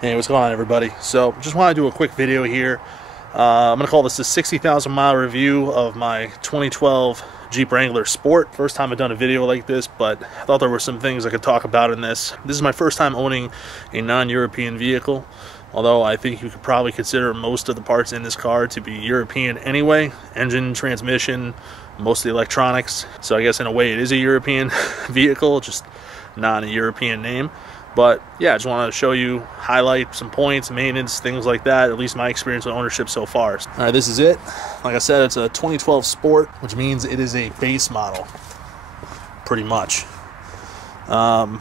Hey, what's going on, everybody? So just want to do a quick video here. I'm going to call this a 60,000 mile review of my 2012 Jeep Wrangler Sport. First time I've done a video like this, but I thought there were some things I could talk about in this. This is my first time owning a non-European vehicle, although I think you could probably consider most of the parts in this car to be European anyway. Engine, transmission, most of the electronics. So I guess in a way it is a European vehicle, just not a European name. But yeah, I just want to show you, highlight some points, maintenance, things like that, at least my experience with ownership so far. All right, this is it. Like I said, it's a 2012 Sport, which means it is a base model, pretty much. You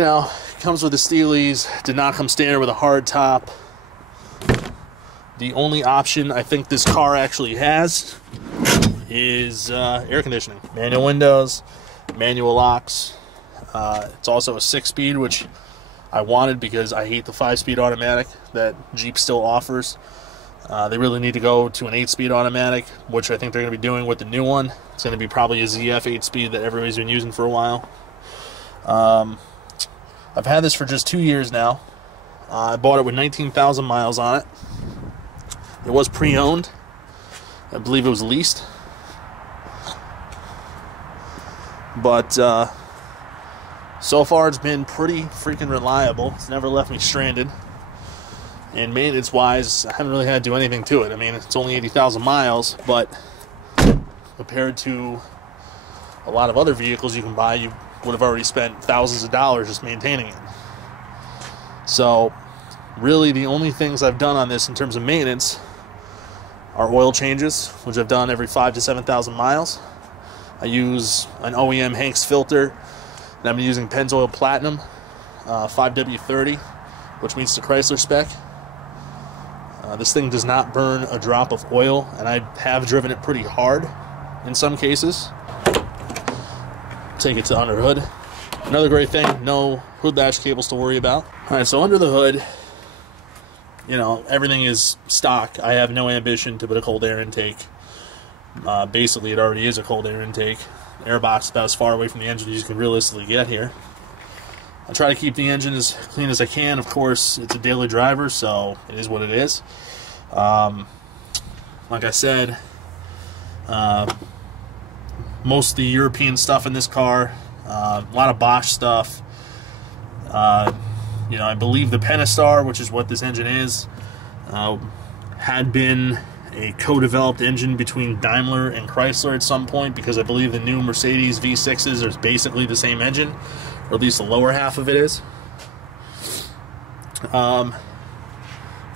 know, it comes with the Steelies, did not come standard with a hard top. The only option I think this car actually has is air conditioning. Manual windows, manual locks. It's also a 6-speed, which I wanted because I hate the 5-speed automatic that Jeep still offers. They really need to go to an 8-speed automatic, which I think they're going to be doing with the new one. It's going to be probably a ZF 8-speed that everybody's been using for a while. I've had this for just 2 years now. I bought it with 19,000 miles on it. It was pre-owned. I believe it was leased. But so far it's been pretty freaking reliable. It's never left me stranded. And maintenance wise, I haven't really had to do anything to it. I mean, it's only 80,000 miles, but compared to a lot of other vehicles you can buy, you would have already spent thousands of dollars just maintaining it. So really the only things I've done on this in terms of maintenance are oil changes, which I've done every 5,000 to 7,000 miles. I use an OEM Hanks filter, and I've been using Pennzoil Platinum 5W30, which meets the Chrysler spec. This thing does not burn a drop of oil, and I have driven it pretty hard in some cases. Take it to under hood. Another great thing, no hood latch cables to worry about. Alright, so under the hood, you know, everything is stock. I have no ambition to put a cold air intake. Basically, it already is a cold air intake. The air box is about as far away from the engine as you can realistically get here. I try to keep the engine as clean as I can. Of course, it's a daily driver, so it is what it is. Like I said, most of the European stuff in this car, a lot of Bosch stuff. You know, I believe the Pentastar, which is what this engine is, had been a co-developed engine between Daimler and Chrysler at some point, because I believe the new Mercedes V6s are basically the same engine, or at least the lower half of it is. I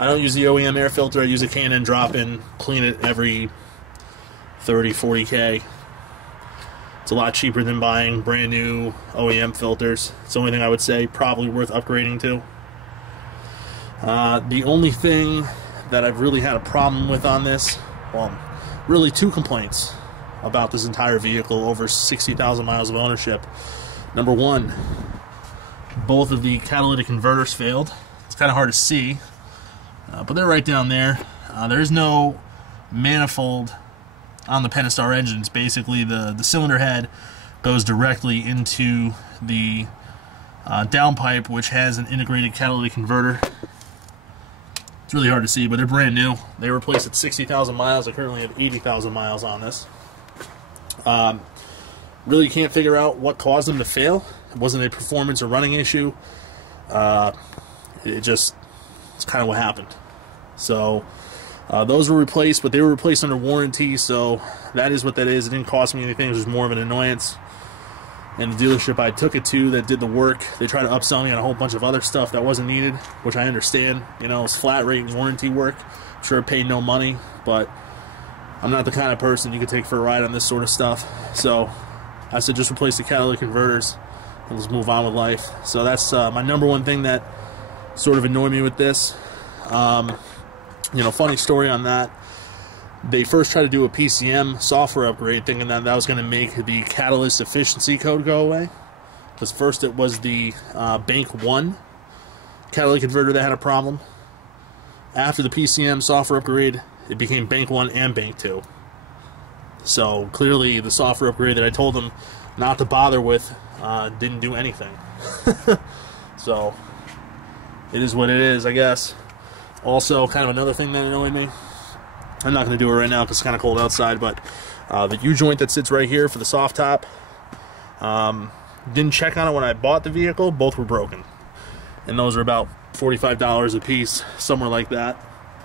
don't use the OEM air filter. I use a K&N drop-in, clean it every 30-40K. It's a lot cheaper than buying brand new OEM filters. It's the only thing I would say probably worth upgrading to. The only thing that I've really had a problem with on this, well, really two complaints about this entire vehicle over 60,000 miles of ownership. Number one, both of the catalytic converters failed. It's kind of hard to see, but they're right down there. There is no manifold on the Pentastar engine. It's basically the cylinder head goes directly into the downpipe, which has an integrated catalytic converter. It's really hard to see, but they're brand new. They were replaced at 60,000 miles. I currently have 80,000 miles on this. Really can't figure out what caused them to fail. It wasn't a performance or running issue. It's kind of what happened. So those were replaced, but they were replaced under warranty, so that is what that is. It didn't cost me anything. It was more of an annoyance. And the dealership I took it to that did the work, they tried to upsell me on a whole bunch of other stuff that wasn't needed, which I understand. You know, it's flat rate warranty work. I'm sure it paid no money, but I'm not the kind of person you could take for a ride on this sort of stuff. So I said just replace the catalytic converters and let's move on with life. So that's my number one thing that sort of annoyed me with this. You know, funny story on that. They first tried to do a PCM software upgrade, thinking that that was going to make the catalyst efficiency code go away. Because first it was the Bank 1 catalytic converter that had a problem. After the PCM software upgrade, it became Bank 1 and Bank 2. So clearly the software upgrade that I told them not to bother with didn't do anything. So it is what it is, I guess. Also, kind of another thing that annoyed me, I'm not going to do it right now because it's kind of cold outside, but the U-joint that sits right here for the soft top, didn't check on it when I bought the vehicle. Both were broken, and those are about $45 a piece, somewhere like that.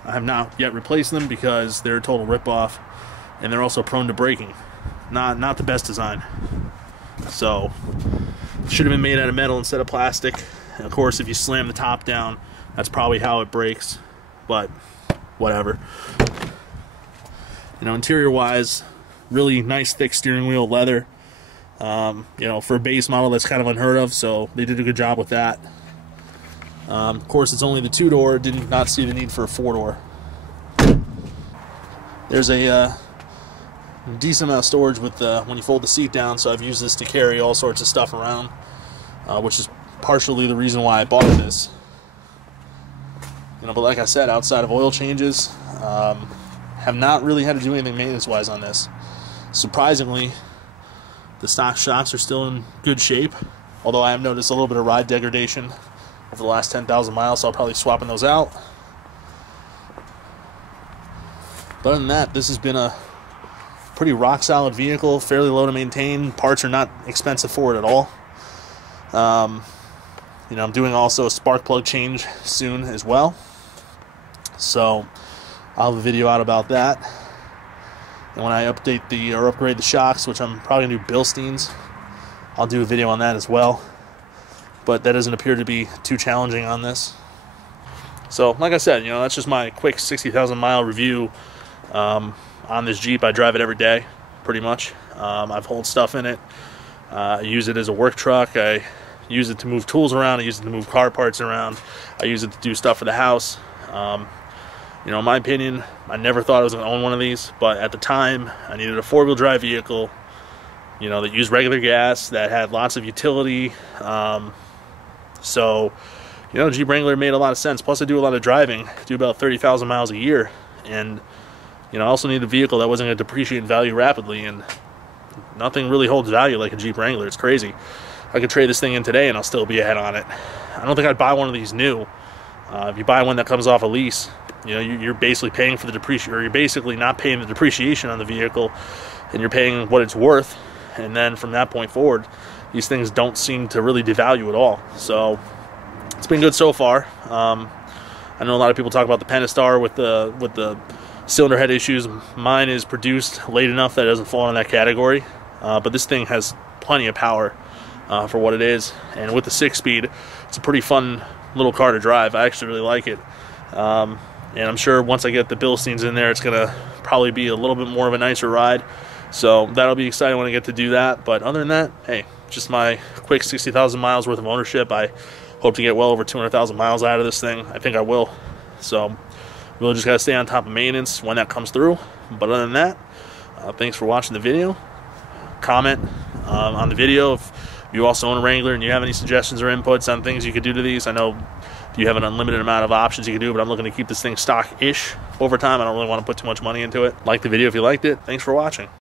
I have not yet replaced them because they're a total rip-off, and they're also prone to breaking. Not the best design. So should have been made out of metal instead of plastic. And of course, if you slam the top down, that's probably how it breaks, but whatever. You know, interior wise, really nice thick steering wheel, leather. You know, for a base model, that's kind of unheard of, so they did a good job with that. Of course, it's only the 2-door. Did not see the need for a 4-door. There's a decent amount of storage with when you fold the seat down, so I've used this to carry all sorts of stuff around, which is partially the reason why I bought this. You know, but like I said, outside of oil changes, have not really had to do anything maintenance-wise on this. Surprisingly, the stock shocks are still in good shape, although I have noticed a little bit of ride degradation over the last 10,000 miles, so I'll probably be swapping those out. But other than that, this has been a pretty rock-solid vehicle, fairly low to maintain. Parts are not expensive for it at all. You know, I'm doing also a spark plug change soon as well, so I'll have a video out about that. And when I update or upgrade the shocks, which I'm probably going to do Bilsteins, I'll do a video on that as well. But that doesn't appear to be too challenging on this. So, like I said, you know, that's just my quick 60,000 mile review on this Jeep. I drive it every day, pretty much. I've hauled stuff in it. I use it as a work truck. I use it to move tools around. I use it to move car parts around. I use it to do stuff for the house. You know, in my opinion, I never thought I was going to own one of these, but at the time, I needed a 4-wheel drive vehicle, you know, that used regular gas, that had lots of utility. So, you know, Jeep Wrangler made a lot of sense. Plus, I do a lot of driving. I do about 30,000 miles a year. And, you know, I also need a vehicle that wasn't going to depreciate in value rapidly. And nothing really holds value like a Jeep Wrangler. It's crazy. I could trade this thing in today and I'll still be ahead on it. I don't think I'd buy one of these new. If you buy one that comes off a lease, you know, you're basically paying for the depreciation, or you're basically not paying the depreciation on the vehicle, and you're paying what it's worth. And then from that point forward, these things don't seem to really devalue at all. So it's been good so far. I know a lot of people talk about the Pentastar with the cylinder head issues. Mine is produced late enough that it doesn't fall in that category. But this thing has plenty of power for what it is, and with the 6-speed, it's a pretty fun little car to drive. I actually really like it. And I'm sure once I get the Bilsteins in there, it's gonna probably be a little bit more of a nicer ride. So that'll be exciting when I get to do that. But other than that, hey, just my quick 60,000 miles worth of ownership. I hope to get well over 200,000 miles out of this thing. I think I will. So we'll just gotta stay on top of maintenance when that comes through. But other than that, thanks for watching the video. Comment on the video if you also own a Wrangler and you have any suggestions or inputs on things you could do to these. I know you have an unlimited amount of options you can do, but I'm looking to keep this thing stock-ish over time. I don't really want to put too much money into it. Like the video if you liked it. Thanks for watching.